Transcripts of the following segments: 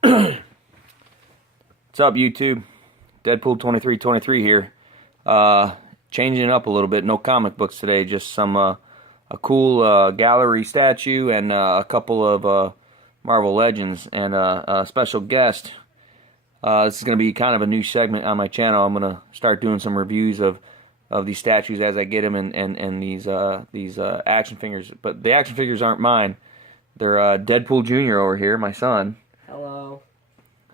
What's up, YouTube? Deadpool 2323 here. Changing it up a little bit. No comic books today. Just some a cool gallery statue and a couple of Marvel Legends and a special guest. This is going to be kind of a new segment on my channel. I'm going to start doing some reviews of these statues as I get them and these action figures. But the action figures aren't mine. They're Deadpool Jr. over here, my son. Hello.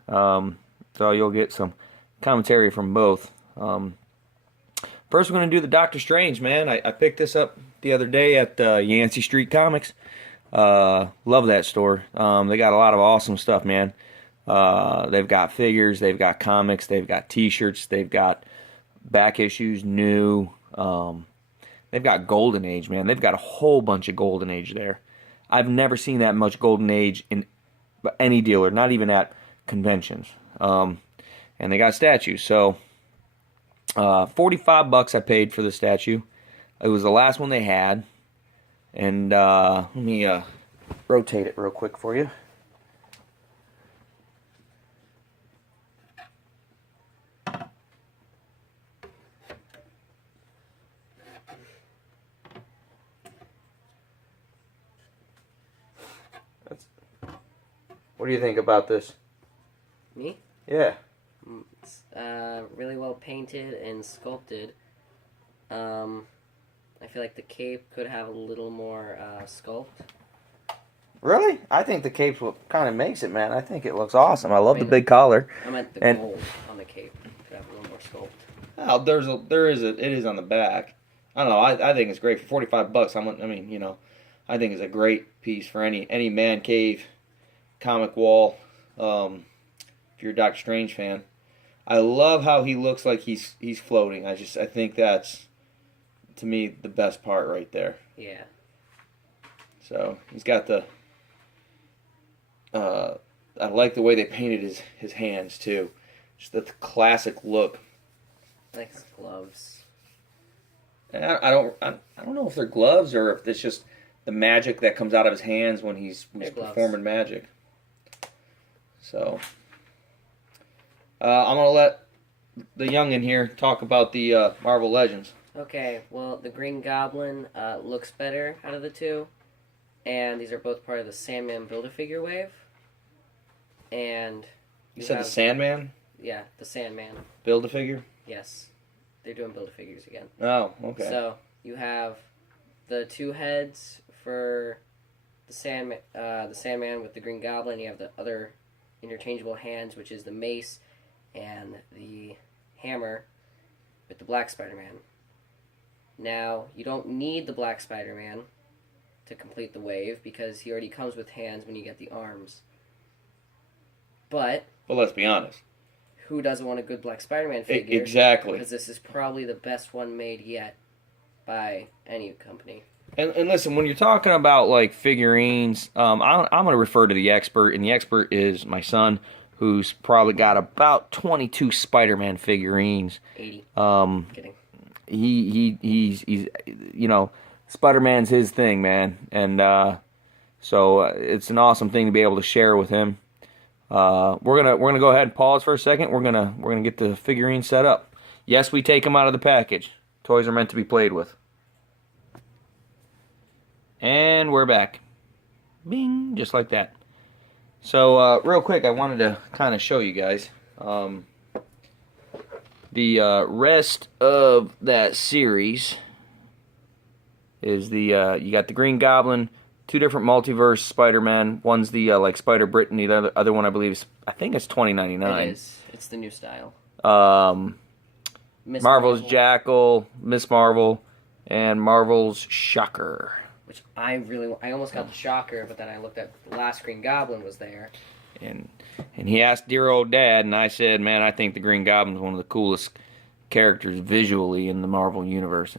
So you'll get some commentary from both. First, we're going to do the Doctor Strange, man. I picked this up the other day at Yancey Street Comics. Love that store. They got a lot of awesome stuff, man. They've got figures, they've got comics, they've got t-shirts, they've got back issues, new. They've got Golden Age, man. They've got a whole bunch of Golden Age there. I've never seen that much Golden Age in any dealer, not even at conventions. And they got statues. So, $45 I paid for the statue. It was the last one they had. And let me rotate it real quick for you. What do you think about this? Me? Yeah. It's really well painted and sculpted. I feel like the cape could have a little more sculpt. Really? I think the cape kind of makes it, man. I think it looks awesome. I love the big collar. I meant the gold on the cape could have a little more sculpt. Oh, it is on the back. I don't know. I think it's great for $45. I mean, you know, I think it's a great piece for any man cave comic wall. If you're a Doctor Strange fan, I love how he looks like he's floating. I think that's, to me, the best part right there. Yeah. So he's got the. I like the way they painted his hands too. Just the classic look. Like his gloves. And I don't know if they're gloves or if it's just the magic that comes out of his hands when he's performing magic. So I'm gonna let the youngin here talk about the Marvel Legends. Okay, well, the Green Goblin looks better out of the two, and these are both part of the Sandman Build-A-Figure wave. And you said the Sandman? Yeah, the Sandman. Build-A-Figure? Yes, they're doing Build-A-Figures again. Oh, okay. So you have the two heads for the Sandman with the Green Goblin. You have the other interchangeable hands, which is the mace and the hammer with the Black Spider-Man. Now, you don't need the Black Spider-Man to complete the wave because he already comes with hands when you get the arms. But let's be honest. Who doesn't want a good Black Spider-Man figure? Exactly. Because this is probably the best one made yet by any company. And listen, when you're talking about like figurines, I'm going to refer to the expert, and the expert is my son, who's probably got about 22 Spider-Man figurines. 80. Kidding. He's you know, Spider-Man's his thing, man, and so it's an awesome thing to be able to share with him. We're gonna go ahead and pause for a second. We're gonna get the figurine set up. Yes, we take them out of the package. Toys are meant to be played with. And we're back. Bing, just like that. So real quick, I wanted to kind of show you guys. The rest of that series is you got the Green Goblin, two different multiverse Spider-Man. One's the like Spider Britain, the other one I believe is, I think it's $20.99. It is. It's the new style. Marvel's Jackal, Miss Marvel, and Marvel's Shocker. Which I almost got the Shocker, but then I looked at the last Green Goblin was there. And he asked dear old dad, and I said, man, I think the Green Goblin is one of the coolest characters visually in the Marvel universe,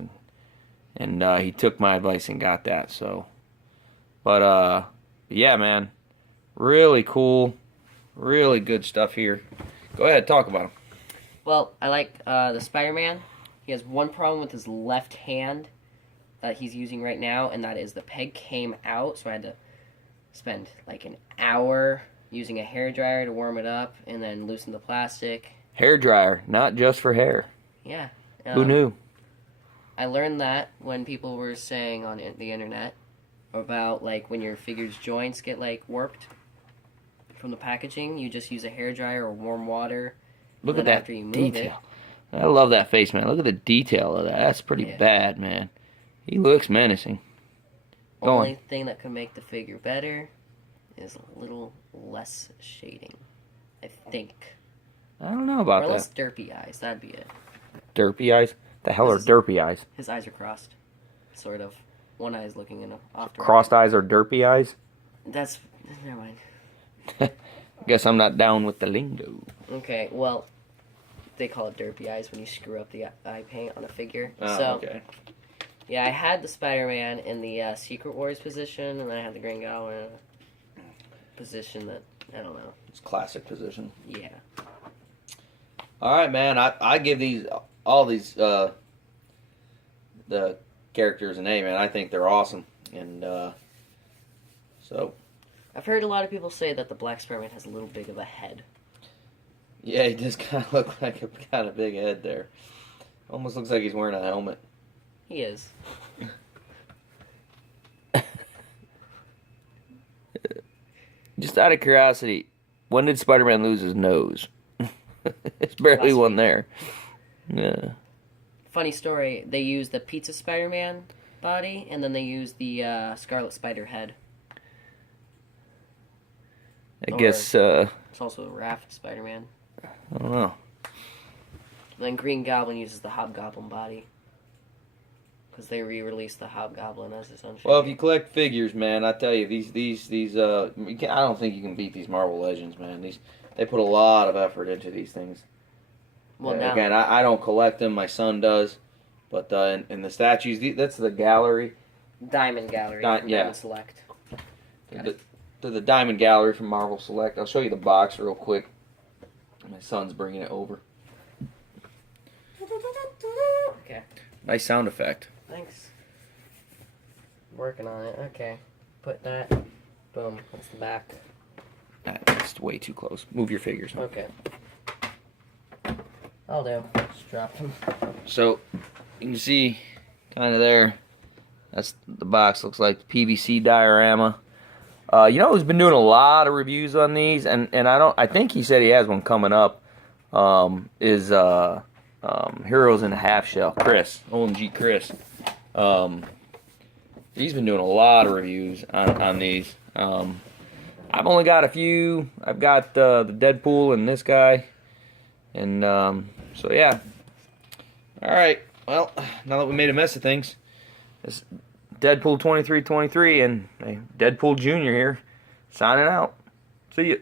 and he took my advice and got that. So, but yeah, man, really cool, really good stuff here. Go ahead, talk about him. Well, I like the Spider-Man. He has one problem with his left hand that he's using right now, and that is the peg came out, so I had to spend like an hour using a hair dryer to warm it up and then loosen the plastic. Hair dryer, not just for hair. Yeah. Who knew? I learned that when people were saying on the internet about like when your figure's joints get like warped from the packaging, you just use a hair dryer or warm water. Look at that after you move detail. I love that face, man. Look at the detail of that. That's pretty bad, man. He looks menacing. Only thing that could make the figure better is a little less shading, I think. I don't know about or that. less derpy eyes. That'd be it. Derpy eyes? The hell are derpy eyes? His eyes are crossed, sort of. One eye is looking in a off direction. Crossed eyes are derpy eyes? That's never mind. Guess I'm not down with the lingo. Okay, well, they call it derpy eyes when you screw up the eye paint on a figure. Oh, okay. Yeah, I had the Spider-Man in the Secret Wars position, and then I had the Green Goblin in a position that, I don't know. It's classic position. Yeah. All right, man. I give all these the characters an A, man. I think they're awesome, and so. I've heard a lot of people say that the Black Spider-Man has a little big of a head. Yeah, he does kind of look like a kind of big head there. Almost looks like he's wearing a helmet. He is. Just out of curiosity, when did Spider-Man lose his nose? It's barely one there. Yeah. Funny story, they used the Pizza Spider-Man body, and then they used the Scarlet Spider head. I guess, it's also a Raft Spider-Man. I don't know. And then Green Goblin uses the Hobgoblin body. Because they re-released the Hobgoblin as his own figure. Well, if you collect figures, man, I tell you, these I don't think you can beat these Marvel Legends, man. They put a lot of effort into these things. Well, now, again, I don't collect them. My son does. But in the statues, that's the gallery. Diamond Gallery. Diamond Select. The Diamond Gallery from Marvel Select. I'll show you the box real quick. My son's bringing it over. Okay. Nice sound effect. Thanks. Working on it. Okay. Put that. Boom. That's the back. That's way too close. Move your figures. Okay. I'll do. Just drop them. So, you can see kind of there. That's the box. Looks like the PVC diorama. You know who's been doing a lot of reviews on these, and I think he said he has one coming up. Is Heroes in a Half Shell, Chris, OMG Chris. He's been doing a lot of reviews on these. I've only got a few. I've got the Deadpool and this guy, and so yeah. All right. Well, now that we made a mess of things, it's Deadpool 2323 and Deadpool Jr. here, signing out. See ya.